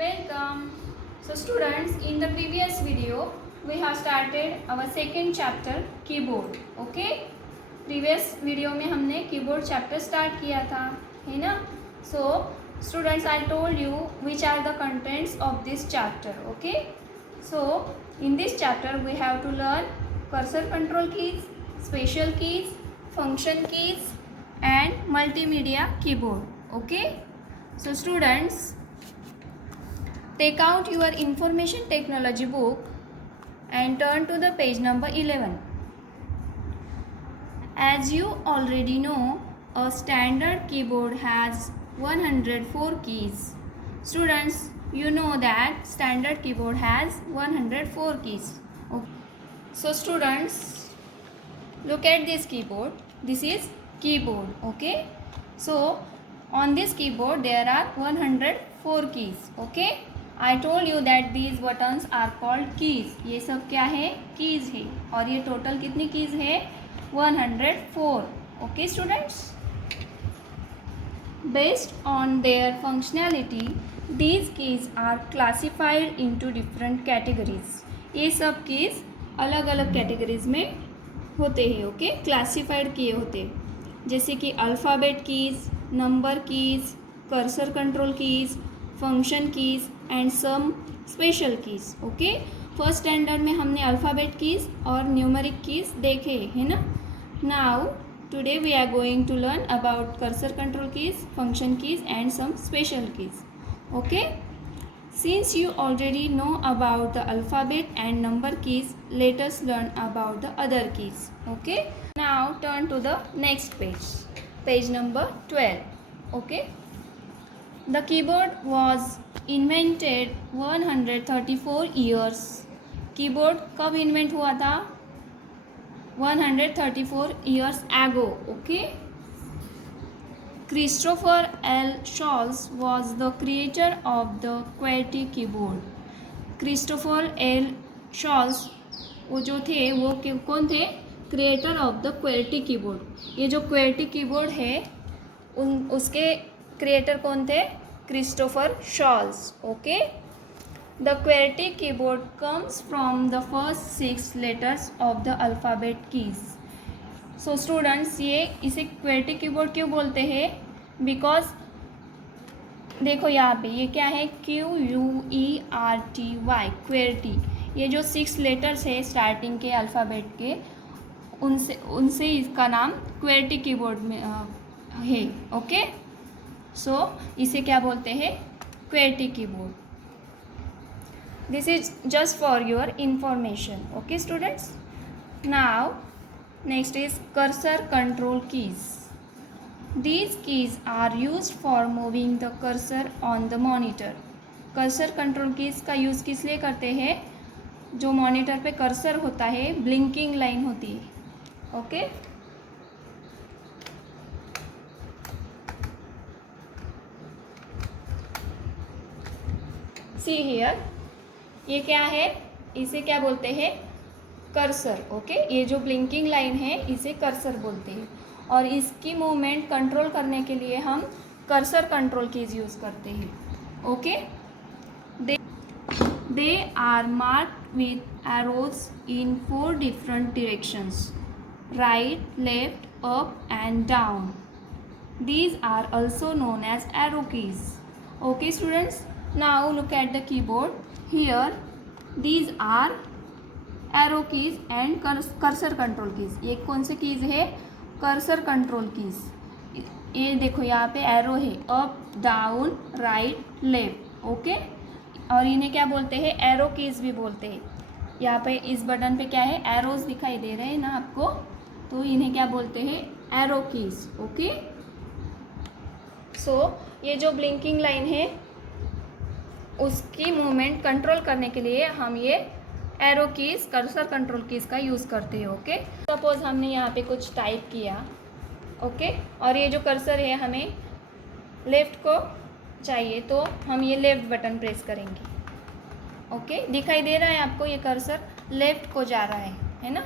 Welcome. So students, in the previous video we have started our second chapter keyboard. Okay? Previous video में हमने keyboard chapter start किया था, है ना? So students, I told you which are the contents of this chapter. Okay? So in this chapter we have to learn cursor control keys, special keys, function keys and multimedia keyboard. Okay? So students, take out your information technology book and turn to the page number 11. As you already know, a standard keyboard has 104 keys. Students, you know that standard keyboard has 104 keys. Okay. So students, look at this keyboard. This is keyboard. Okay. So on this keyboard there are 104 keys. Okay. I told you that these buttons are called keys. ये सब क्या है? Keys है. और ये total कितनी keys है? 104. Okay students? Based on their functionality, these keys are classified into different categories. ये सब keys अलग अलग categories में होते हैं. Okay? Classified किए होते हैं. जैसे कि alphabet keys, number keys, cursor control keys, function keys and some special keys. Okay, first standard में हमने अल्फ़ाबेट कीज़ और न्यूमेरिक कीज़ देखे है ना. Now today we are going to learn about cursor control keys, function keys and some special keys. Okay, since you already know about the alphabet and number keys, let us learn about the other keys. Okay, now turn to the next page, page number 12. Okay, the keyboard was invented 134 years. Keyboard कब invent हुआ था? 134 years ago. Okay, Christopher L. Scholz was the creator of the QWERTY keyboard. Christopher L. Scholz वो जो थे वो कौन थे? Creator of the QWERTY keyboard. ये जो QWERTY कीबोर्ड है उसके क्रिएटर कौन थे? Christopher shawls. Okay, the QWERTY keyboard comes from the first 6 letters of the alphabet keys. So students, ये इसे QWERTY कीबोर्ड क्यों बोलते हैं? बिकॉज देखो यहाँ पे ये क्या है? QUERTY, QWERTY. ये जो 6 letters है स्टार्टिंग के अल्फ़ाबेट के, उनसे इसका नाम QWERTY कीबोर्ड में है. ओके, सो इसे क्या बोलते हैं? QWERTY keyboard. This is just for your information. Okay students, now next is cursor control keys. These keys are used for moving the cursor on the monitor. cursor control keys का use किस लिए करते हैं? जो monitor पे cursor होता है, blinking line होती है. ओके, सी हियर, ये क्या है? इसे क्या बोलते हैं? कर्सर. ओके, ये जो ब्लिंकिंग लाइन है इसे कर्सर बोलते हैं. और इसकी मूवमेंट कंट्रोल करने के लिए हम कर्सर कंट्रोल कीज यूज़ करते हैं. Okay, they are marked with arrows in 4 different directions: right, left, up and down. These are also known as arrow keys. Okay students, now look at the keyboard. Here these are arrow keys and cursor control keys. ये कौन से keys है? Cursor control keys. ये देखो यहाँ पे arrow है, up, down, right, left. Okay, और इन्हें क्या बोलते हैं? एरो कीज़ भी बोलते हैं. यहाँ पे इस बटन पे क्या है? एरोज दिखाई दे रहे हैं ना आपको, तो इन्हें क्या बोलते हैं? Arrow keys. ओके, सो ये जो ब्लिंकिंग लाइन है उसकी मूवमेंट कंट्रोल करने के लिए हम ये arrow keys, cursor control keys का यूज़ करते हैं. ओके, सपोज हमने यहाँ पे कुछ टाइप किया. ओके, और ये जो कर्सर है हमें लेफ़्ट को चाहिए तो हम ये लेफ़्ट बटन प्रेस करेंगे. ओके, दिखाई दे रहा है आपको? ये कर्सर लेफ़्ट को जा रहा है ना.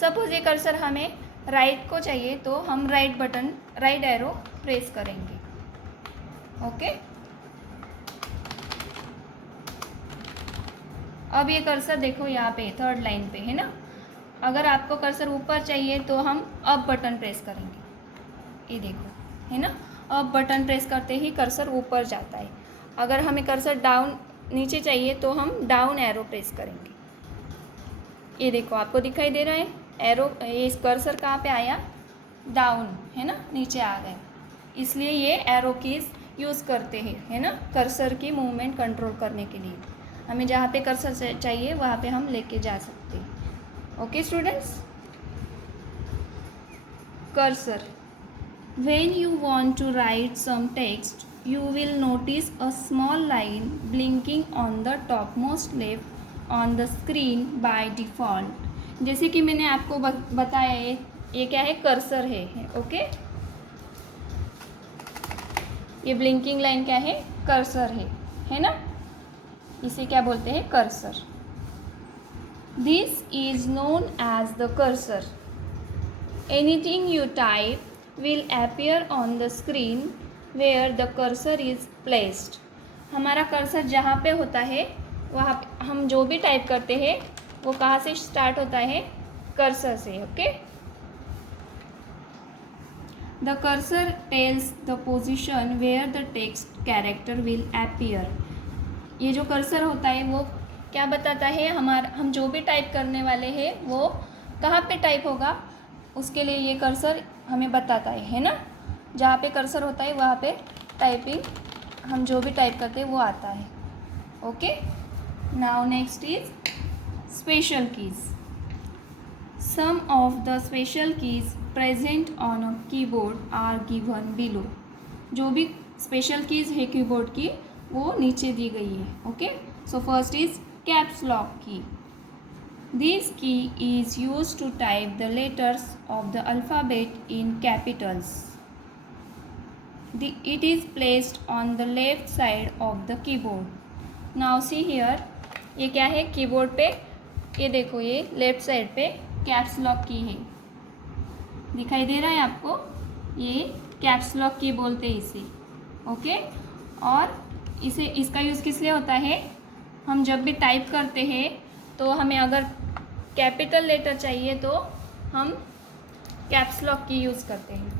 सपोज ये कर्सर हमें राइट को चाहिए तो हम राइट एरो प्रेस करेंगे. ओके, अब ये कर्सर देखो यहाँ पे थर्ड लाइन पे है ना। अगर आपको कर्सर ऊपर चाहिए तो हम अप बटन प्रेस करेंगे, ये देखो है ना। अप बटन प्रेस करते ही कर्सर ऊपर जाता है। अगर हमें कर्सर डाउन नीचे चाहिए तो हम डाउन एरो प्रेस करेंगे। ये देखो आपको दिखाई दे रहा है एरो, ये कर्सर कहाँ पे आया, डाउन है ना, नीचे आ गया। इसलिए ये एरो कीज यूज़ करते हैं है ना, कर्सर की मूवमेंट कंट्रोल करने के लिए। हमें जहाँ पे कर्सर चाहिए वहाँ पे हम लेके जा सकते हैं। Okay students, cursor. When you want to write some text, you will notice a small line blinking on the topmost left on the screen by default. जैसे कि मैंने आपको बताया ये क्या है, कर्सर है ओके। ये ब्लिंकिंग लाइन क्या है, कर्सर है ना, इसे क्या बोलते हैं, cursor. This is known as the cursor. Anything you type will appear on the screen where the cursor is placed. हमारा कर्सर जहाँ पे होता है वहाँ पे हम जो भी टाइप करते हैं वो कहाँ से स्टार्ट होता है, कर्सर से okay. The cursor tells the position where the text character will appear. ये जो कर्सर होता है वो क्या बताता है, हम जो भी टाइप करने वाले हैं वो कहाँ पे टाइप होगा, उसके लिए ये कर्सर हमें बताता है ना। जहाँ पे कर्सर होता है वहाँ पे टाइपिंग, हम जो भी टाइप करते हैं वो आता है okay. Now next is special keys. Some of the special keys present on a keyboard are given below. जो भी स्पेशल कीज है कीबोर्ड की वो नीचे दी गई है okay. So first is caps lock key. This key is used to type the letters of the alphabet in capitals. It is placed on the left side of the keyboard. Now see here, ये क्या है keyboard पे, ये देखो ये left side पे caps lock की है, दिखाई दे रहा है आपको, ये कैप्स लॉक की बोलते हैं इसे ओके। और इसे इसका यूज़ किस लिए होता है, हम जब भी टाइप करते हैं तो हमें अगर कैपिटल लेटर चाहिए तो हम कैप्स लॉक की यूज़ करते हैं।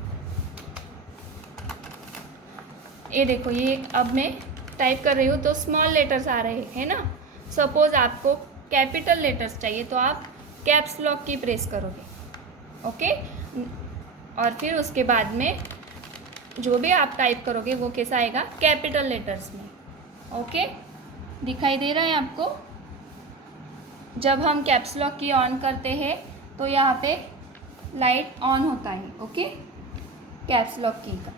ये देखो ये अब मैं टाइप कर रही हूँ तो स्मॉल लेटर्स आ रहे हैं ना। सपोज़ आपको कैपिटल लेटर्स चाहिए तो आप कैप्स लॉक की प्रेस करोगे ओके। और फिर उसके बाद में जो भी आप टाइप करोगे वो कैसा आएगा, कैपिटल लेटर्स में ओके। दिखाई दे रहा है आपको, जब हम कैप्स लॉक की ऑन करते हैं तो यहाँ पे लाइट ऑन होता है ओके, कैप्स लॉक की का।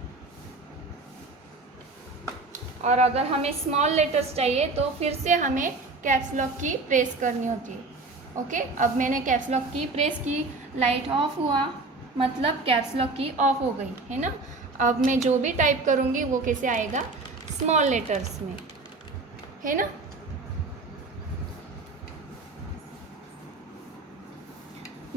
और अगर हमें स्मॉल लेटर्स चाहिए तो फिर से हमें कैप्स लॉक की प्रेस करनी होती है ओके। अब मैंने कैप्स लॉक की प्रेस की, लाइट ऑफ हुआ, मतलब कैप्स लॉक की ऑफ हो गई है ना। अब मैं जो भी टाइप करूँगी वो कैसे आएगा, स्मॉल लेटर्स में है ना।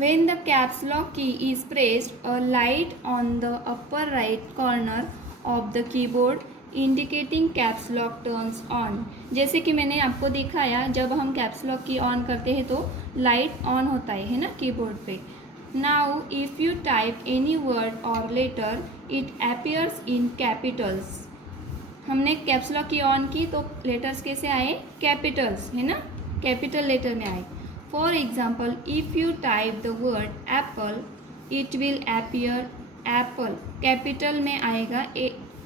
When the caps lock key is pressed, a light on the upper right corner of the keyboard indicating caps lock turns on. जैसे कि मैंने आपको दिखाया, जब हम कैप्स लॉक की ऑन करते हैं तो लाइट ऑन होता है ना कीबोर्ड पे। Now if you type any word or letter, it appears in capitals. हमने कैप्स लॉक की ऑन की तो लेटर्स कैसे आए, कैपिटल्स है ना, कैपिटल लेटर में आए। For example, if you type the word Apple, it will appear Apple, capital में आएगा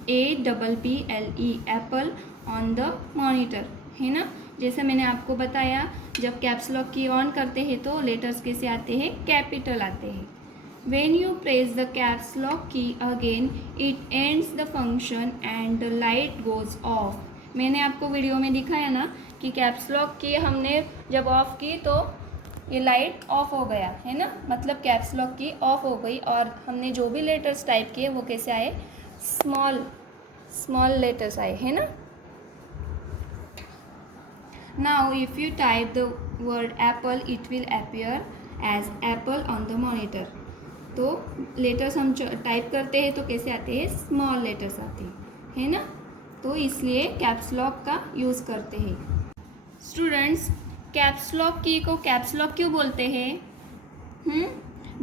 APPLE Apple on the monitor है ना। जैसे मैंने आपको बताया, जब कैप्स लॉक की ऑन करते हैं तो लेटर्स कैसे आते हैं, कैपिटल आते हैं। When you press the caps lock key again, it ends the function and the light goes off. मैंने आपको वीडियो में दिखाया ना कि कैप्स लॉक की हमने जब ऑफ की तो ये लाइट ऑफ हो गया है ना, मतलब कैप्स लॉक की ऑफ हो गई और हमने जो भी लेटर्स टाइप किए वो कैसे आए, स्मॉल लेटर्स आए है ना। Now if you type the word apple, it will appear as apple on the monitor. तो लेटर्स हम टाइप करते हैं तो कैसे आते हैं, स्मॉल लेटर्स आते हैं है ना। तो इसलिए कैप्स लॉक का यूज़ करते हैं। स्टूडेंट्स, कैप्स लॉक की को कैप्स लॉक क्यों बोलते हैं?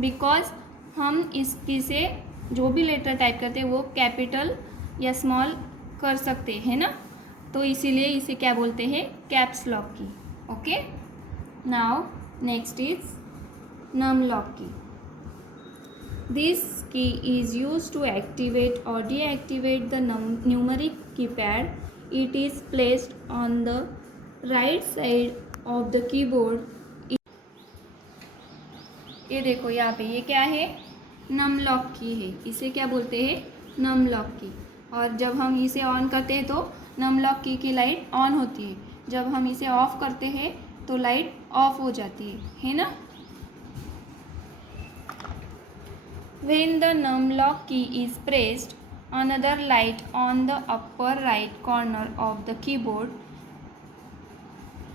बिकॉज हम इस की से जो भी लेटर टाइप करते हैं वो कैपिटल या स्मॉल कर सकते हैं ना, तो इसीलिए इसे क्या बोलते हैं? Caps lock key. Okay, now next is num lock key. This key is used to activate or deactivate the numeric keypad. It is placed on the right side of the keyboard. ये देखो यहाँ पे ये क्या है? नम lock की है. इसे क्या बोलते हैं? नम लॉक की. और जब हम इसे ऑन करते हैं तो नम लॉक की लाइट ऑन होती है. जब हम इसे ऑफ करते हैं तो लाइट ऑफ हो जाती है ना. When the num lock key is pressed, another light on the upper right corner of the keyboard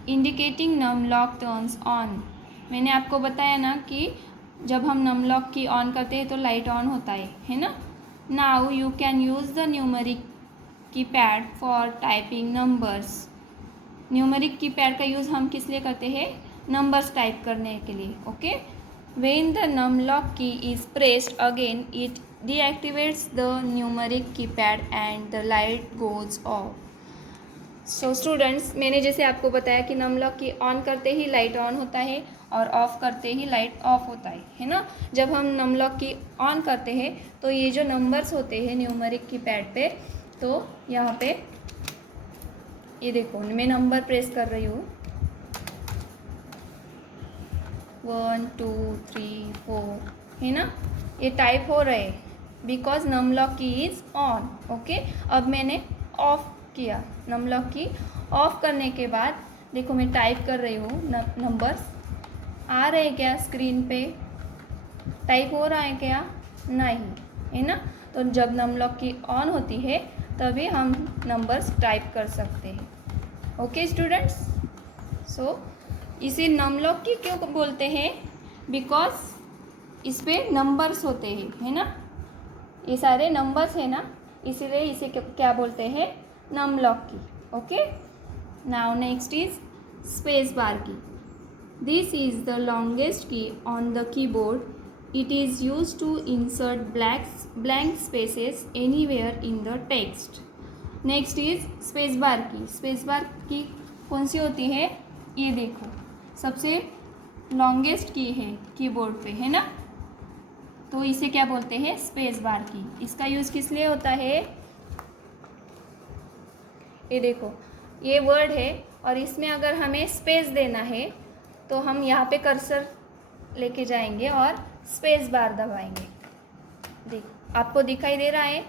indicating num lock turns on. मैंने आपको बताया ना कि जब हम num lock की ऑन करते हैं तो लाइट ऑन होता है ना. Now you can use the numeric keypad for typing numbers. Numeric keypad का यूज़ हम किस लिए करते हैं? नंबर्स टाइप करने के लिए. Okay. When the num lock key is pressed again, it deactivates the numeric keypad and the light goes off. So students, मैंने जैसे आपको बताया कि num lock की ऑन करते ही लाइट ऑन होता है और ऑफ करते ही लाइट ऑफ होता है ना. जब हम num lock की ऑन करते हैं तो ये जो नंबर्स होते हैं न्यूमेरिक कीपैड पे, तो यहाँ पे ये देखो मैं नंबर प्रेस कर रही हूँ 1 2 3 4 है ना. ये टाइप हो रहे बिकॉज नम लॉक की इज़ ऑन. ओके, अब मैंने ऑफ किया. नम लॉक की ऑफ करने के बाद देखो मैं टाइप कर रही हूँ. नंबर्स आ रहे हैं क्या स्क्रीन पे? टाइप हो रहा है क्या? नहीं है ना. तो जब नम लॉक की ऑन होती है तभी हम नंबर्स टाइप कर सकते हैं. ओके स्टूडेंट्स, सो इसे नम लॉक की क्यों बोलते हैं? बिकॉज इस पे नंबर्स होते हैं है ना. ये सारे नंबर्स है ना, इसीलिए इसे क्या बोलते हैं? Num lock key. Okay, now next is space bar key. This is the longest key on the keyboard. It is use to insert blank spaces anywhere in the text. Next is space bar key. Space bar की कौन सी होती है? ये देखो सबसे longest key है keyboard पे है ना, तो इसे क्या बोलते हैं? स्पेस बार की. इसका यूज़ किस लिए होता है? ये देखो ये वर्ड है और इसमें अगर हमें स्पेस देना है तो हम यहाँ पे कर्सर लेके जाएंगे और स्पेस बार दबाएंगे. देख आपको दिखाई दे रहा है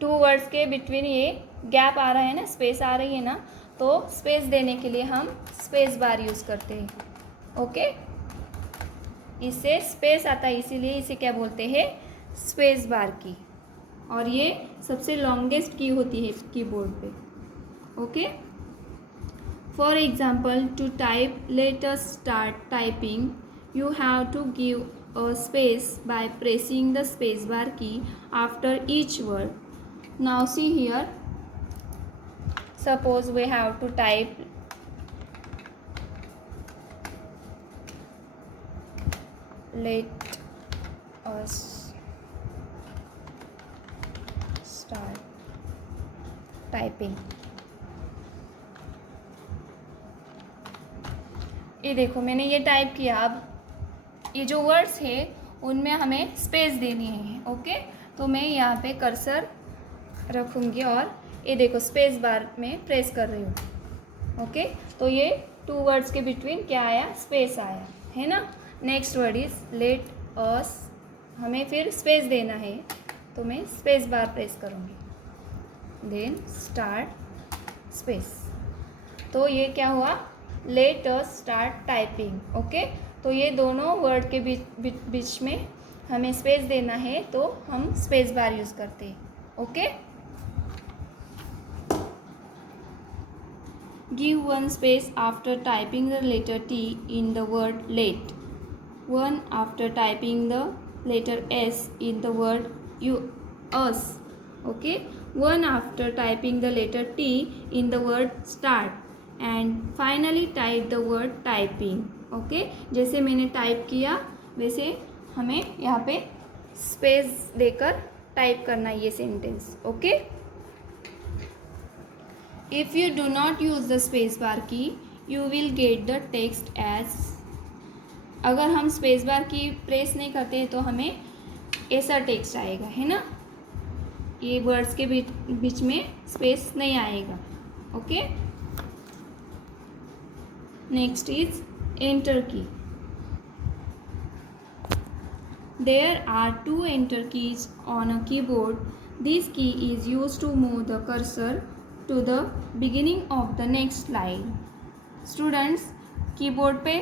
2 वर्ड्स के बिटवीन ये गैप आ रहा है ना, स्पेस आ रही है ना, तो स्पेस देने के लिए हम स्पेस बार यूज़ करते हैं. ओके, इससे स्पेस आता है इसीलिए इसे क्या बोलते हैं? स्पेस बार की. और ये सबसे लॉन्गेस्ट की होती है कीबोर्ड पे. Okay, for example to type let us start typing you have to give a space by pressing the space bar key after each word. Now see here, suppose we have to type let us start typing. ये देखो मैंने ये type किया. अब ये जो words है उनमें हमें स्पेस देनी है. ओके, तो मैं यहाँ पे कर्सर रखूँगी और ये देखो स्पेस बार में प्रेस कर रही हूँ. ओके, तो ये 2 वर्ड्स के बिटवीन क्या आया? स्पेस आया है ना. Next word is let us. हमें फिर स्पेस देना है तो मैं स्पेस बार प्रेस करूँगी. Then start space. तो ये क्या हुआ? Let us start typing. Okay, तो ये दोनों वर्ड के बीच में हमें स्पेस देना है तो हम स्पेस बार यूज़ करते हैं. Okay, give one space after typing the letter T in the word late. One after typing the letter S in the word us. Okay. One after typing the letter T in the word start. And finally type the word typing. Okay, जैसे मैंने type किया वैसे हमें यहाँ पे space देकर type करना है ये sentence. Okay, if you do not use the space bar key you will get the text as. अगर हम स्पेस बार की प्रेस नहीं करते तो हमें ऐसा टेक्स्ट आएगा, है ना. ये वर्ड्स के बीच में स्पेस नहीं आएगा. ओके, नेक्स्ट इज एंटर की. There are two enter keys on a keyboard. This key is used to move the cursor to the beginning of the next line. Students, keyboard पे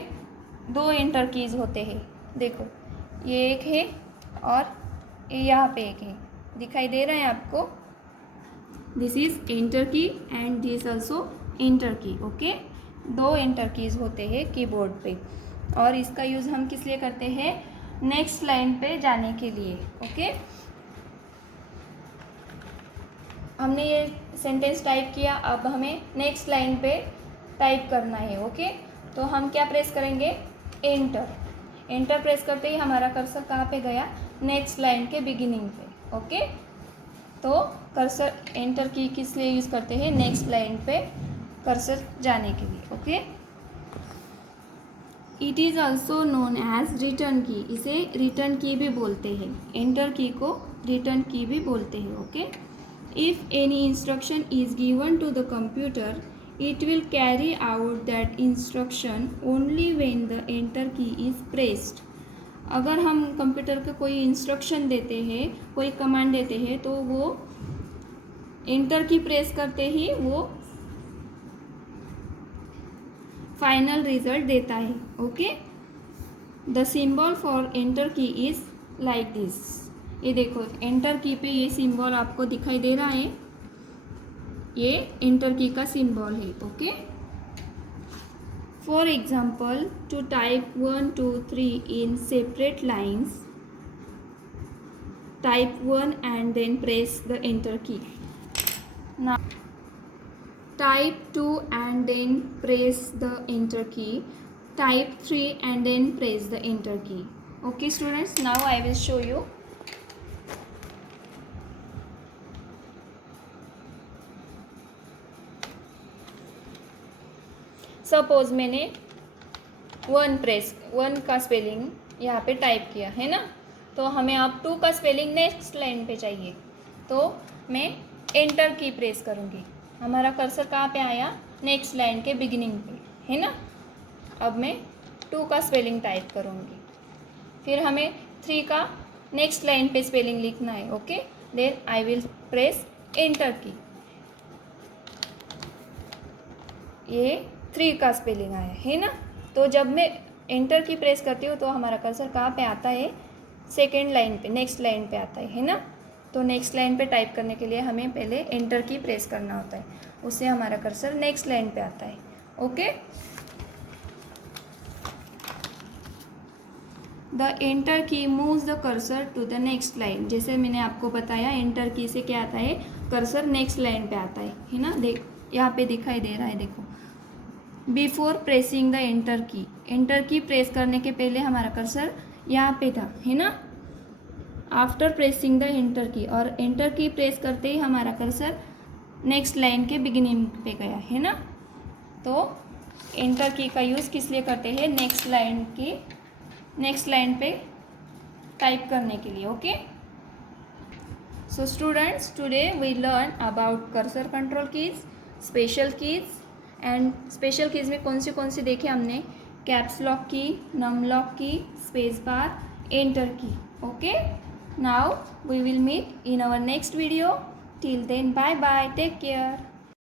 दो enter keys होते हैं. देखो, ये एक है और ये यहाँ पे एक है. दिखाई दे रहा है आपको. दिस इज एंटर की and this also enter key. Okay, दो एंटर कीज होते हैं कीबोर्ड पे और इसका यूज़ हम किस लिए करते हैं? नेक्स्ट लाइन पे जाने के लिए. ओके, हमने ये सेंटेंस टाइप किया, अब हमें नेक्स्ट लाइन पे टाइप करना है. ओके, तो हम क्या प्रेस करेंगे? एंटर. एंटर प्रेस करते ही हमारा कर्सर कहाँ पे गया? नेक्स्ट लाइन के बिगिनिंग पे. ओके, तो कर्सर एंटर की किस लिए यूज़ करते हैं? नेक्स्ट लाइन पे कर्सर जाने के लिए. Okay, it is also known as return key. इसे रिटर्न की भी बोलते हैं. एंटर की को रिटर्न की भी बोलते हैं. Okay, if any instruction is given to the computer it will carry out that instruction only when the enter key is pressed. अगर हम कंप्यूटर को कोई इंस्ट्रक्शन देते हैं, कोई कमांड देते हैं, तो वो एंटर की प्रेस करते ही वो फाइनल रिजल्ट देता है. Okay, the symbol for enter key is like this. ये देखो, एंटर की पे ये सिंबल आपको दिखाई दे रहा है. ये एंटर की का सिंबल है. Okay, for example, to type 1 2 3 in separate lines, type 1 and then press the enter key. Now type 2 and then press the enter key, type 3 and then press the enter key. Okay students, now I will show you. Suppose मैंने 1 का spelling यहाँ पे type किया है ना, तो हमें अब 2 का स्पेलिंग नेक्स्ट लाइन पे चाहिए, तो मैं एंटर की प्रेस करूँगी. हमारा कर्सर कहाँ पे आया? नेक्स्ट लाइन के बिगिनिंग पे, है ना. अब मैं 2 का स्पेलिंग टाइप करूँगी, फिर हमें 3 का नेक्स्ट लाइन पे स्पेलिंग लिखना है. Okay, then I will press enter key. ये 3 का स्पेलिंग आया है ना. तो जब मैं एंटर की प्रेस करती हूँ तो हमारा कर्सर कहाँ पे आता है? सेकेंड लाइन पे, नेक्स्ट लाइन पे आता है ना. तो नेक्स्ट लाइन पे टाइप करने के लिए हमें पहले एंटर की प्रेस करना होता है, उससे हमारा कर्सर नेक्स्ट लाइन पे आता है. Okay, the enter key moves the cursor to the next line. जैसे मैंने आपको बताया, एंटर की से क्या आता है? कर्सर नेक्स्ट लाइन पे आता है ना. देख, यहाँ पे दिखाई दे रहा है. देखो, बिफोर प्रेसिंग द एंटर की. एंटर की प्रेस करने के पहले हमारा कर्सर यहाँ पे था, है ना. आफ्टर प्रेसिंग द एंटर की, और एंटर की प्रेस करते ही हमारा कर्सर नेक्स्ट लाइन के बिगिनिंग पे गया, है ना. तो एंटर की का यूज़ किस लिए करते हैं? नेक्स्ट लाइन पे टाइप करने के लिए. Okay, so students, today we learn about cursor control keys, special keys. And special keys में कौन सी देखे हमने? Caps lock key, num lock key, space bar, enter key. Okay, now we will meet in our next video. Till then, bye bye, take care.